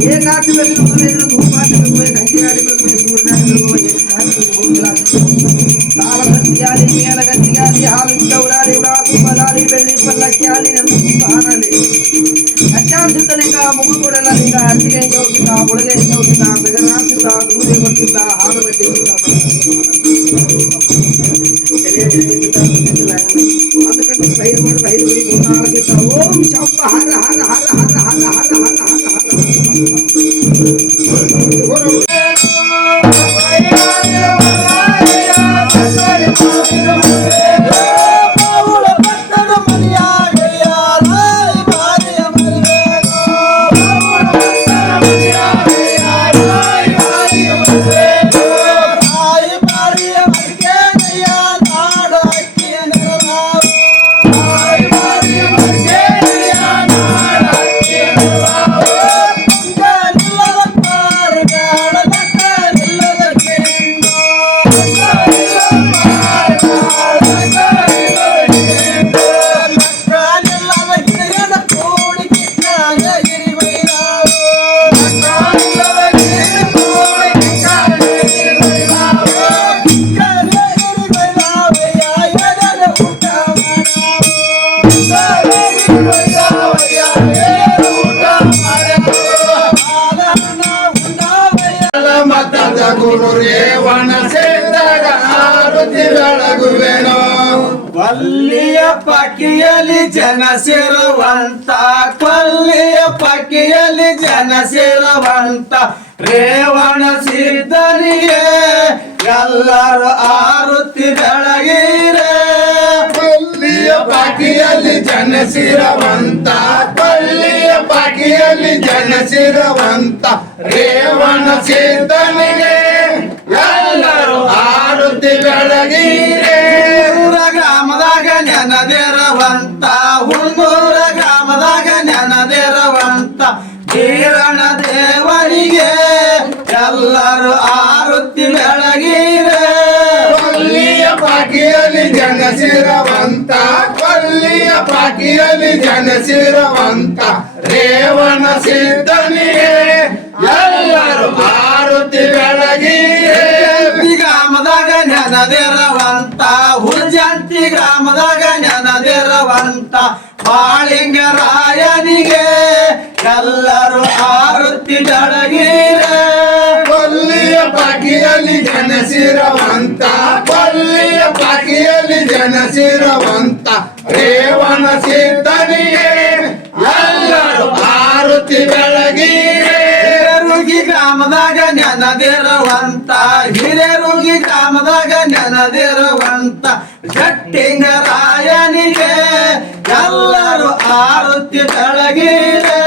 ఏ card పెట్టుకునేది భూపాటికమే నందిరాడి పెట్టుకునే సూర్యనాడి తాళ సత్యాలి మేల గతియాలి hall చౌరాలి వ్రాసు పదాలి వెళ్ళి పల్లక్యాలి నన్ను అత్యాశుతలింగ ముగ్గురు కూడా ఇంకా అచ్చిగే చౌకిందా ఉడగే చౌకిందా బెగరాకిందా దూరే కొట్టిందా హాలు పెట్టిందా అందుకంటే బయలు బయలు హర హర హర ಅಲ್ಲಿಯ ಪಕ್ಕಿಯಲ್ಲಿ ಜನ ಸೇರುವಂತ ಕಲ್ಲಿಯ ಪಕ್ಕಿಯಲ್ಲಿ ಜನ ಸೇರುವಂತ ರೇವಣ ಸಿದ್ಧನಿಗೆ ಎಲ್ಲರೂ ಆರುತಿ ಬೆಳಗಿರೆ ಕಲ್ಲಿಯ ಪಕ್ಕಿಯಲ್ಲಿ ಜನ ಸೇರವಂತ ಕಲ್ಲಿಯ ಪಕ್ಕಿಯಲ್ಲಿ ಜನ ಸೇರವಂತ ರೇವಣ ಸಿದ್ಧನಿಗೆ ಎಲ್ಲರೂ ಆರುತಿ ಬೆಳಗಿರೆ ನೆನದಿರುವಂತ ಹುಣೂರ ಗ್ರಾಮದಾಗ ನೆನದಿರುವಂತ ಜೀರಣ ದೇವರಿಗೆ ಎಲ್ಲರೂ ಆರುತಿ ಬೆಳಗಿರೆ. ಕೊಲ್ಲಿಯ ಪಾಕಿಯಲ್ಲಿ ಜನಸಿರವಂತ ಕೊಲ್ಲಿಯ ಪಾಕಿಯಲ್ಲಿ ಜನಸಿರವಂತ ರೇವಣ ಸಿದ್ಧನಿಗೆ ಎಲ್ಲರೂ ಆರುತಿ ಬೆಳಗಿರೆ. ಗ್ರಾಮದಾಗ ನೆನದಿರವಂತ ಹುಜಂತಿ ಗ್ರಾಮದಾಗ ನೆನದಿರುವಂತ ಬಾಳಿಂಗರಾಯನಿಗೆ ಎಲ್ಲರೂ ಆರುತಿ ಬೆಳಗಿರೆ ಕೊಲ್ಲಿಯ ಪಾಕಿಯಲ್ಲಿ ಜನಸಿರವಂತ ಕೊಲ್ಲಿಯ ಪಾಕಿಯಲ್ಲಿ ಜನಸಿರವಂತ ರೇವಣ ಸೀತನಿಗೆ ಎಲ್ಲರೂ ಆರುತಿ ಬೆಳಗೀರೆ. ಹಿರೇರುಗಿ ಗ್ರಾಮದಾಗ ನೆನದಿರುವಂತ ಹಿರೇರುಗಿ ಗ್ರಾಮದಾಗ ನೆನದಿರುವಂತ ಜಟ್ಟಿಂಗರಾಯನಿಗೆ ಆರುತಿ ಬೆಳಗಿರೆ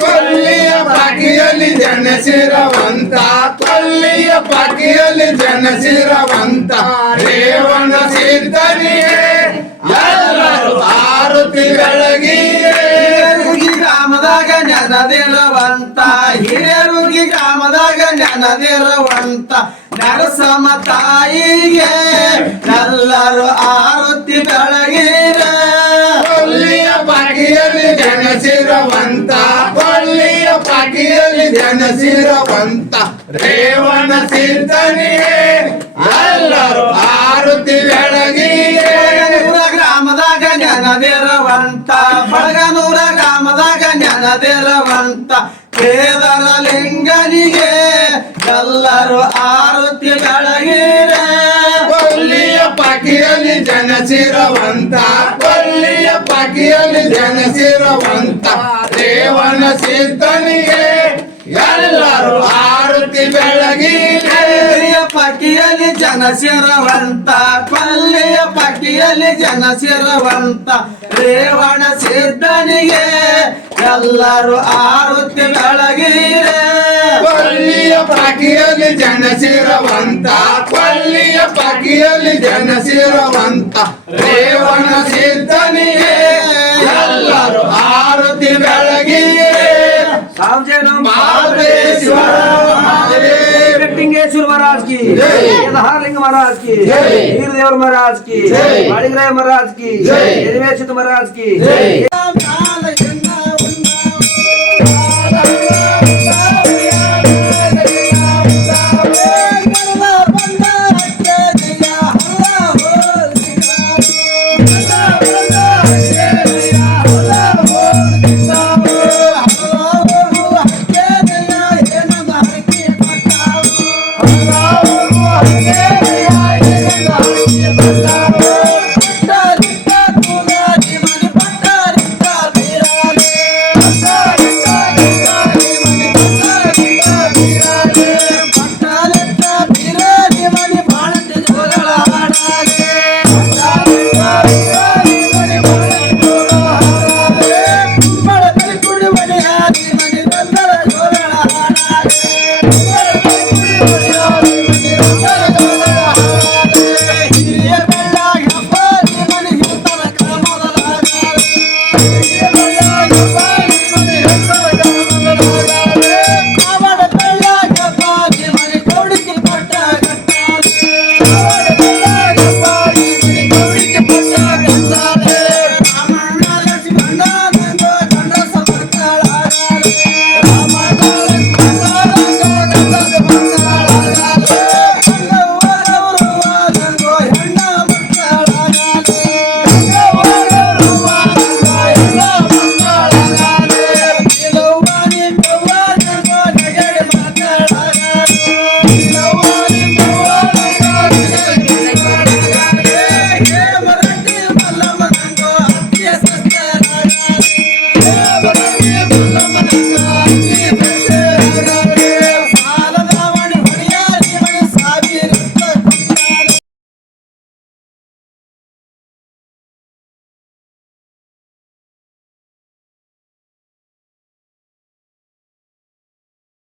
ಕೊಲ್ಲಿಯ ಪಾಕಿಯಲ್ಲಿ ಜನಸಿರವಂತ ಕೊಲ್ಲಿಯ ಪಾಕಿಯಲ್ಲಿ ಜನಸಿರವಂತ ರೇವಣ ಸಿದ್ಧನಿಗೆ ಎಲ್ಲರೂ ಆರುತಿ ಹಿರೇರುಗಿ ಗ್ರಾಮದಾಗ ನೆನದಿರುವಂತ ಹಿರಿಯರುಗಿ ಗ್ರಾಮದಾಗ ನೆನದಿರುವಂತ ನರಸಮ ತಾಯಿಗೆ ಎಲ್ಲರೂ ಆರುತಿ ಬೆಳಗಿರೆ ಪಾಟಿಯಲ್ಲಿ ಜನಸಿರವಂತ ಪಳ್ಳಿಯ ಪಾಟಿಯಲ್ಲಿ ಜನಸಿರವಂತ ರೇವಣ ಸಿದ್ಧನಿಗೆ ಎಲ್ಲರೂ ಆರುತಿ ಬೆಳಗಿಯೇ. ಗ್ರಾಮದಾಗ ಜನದಿರವಂತ ಊರ ಗ್ರಾಮದಾಗ ಜನದಿರವಂತ ಕೇದರ ಲಿಂಗನಿಗೆ ಎಲ್ಲರೂ ಆರುತಿ ಬೆಳಗಿರೆ. ಕೊಲ್ಲಿಯ ಪಾಕಿಯಲ್ಲಿ ಜನಸಿರವಂತ ಕೊಲ್ಲಿಯ ಪಾಕಿಯಲ್ಲಿ ಜನಸಿರವಂತ ರೇವಣ ಸಿದ್ಧನಿಗೆ ಎಲ್ಲರೂ ಆರುತಿ ಬೆಳಗಿರೆ. ಕೊಲ್ಲಿಯ ಪಟ್ಟಿಯಲ್ಲಿ ಜನ ಸೇರುವಂತ ಕೊಲ್ಲಿಯ ಪಟ್ಟಿಯಲ್ಲಿ ಜನ ಸೇರುವಂತ ರೇವಣ ಸಿದ್ಧನಿಗೆ ಎಲ್ಲರೂ ಆರುತಿ ಬೆಳಗಿರೆ ಕೊಲ್ಲಿಯ ಪಾಕಿಯಲ್ಲಿ ಜನಸಿರವಂತ ಕೊಲ್ಲಿಯ ಪಾಕಿಯಲ್ಲಿ ಜನಸಿರವಂತ ರೇವಣ ಸಿದ್ಧನಿಗೆ ಎಲ್ಲರೂ ಆರತಿ ಬೆಳಗಿಯೇ सामजेनो महादेश्वर महादेव कटिंगेश्वर महाराज की जय। केदारलिंग महाराज की जय। वीरदेवर महाराज की जय। माणिग्राय महाराज की जय। निर्वेशित महाराज की Lord.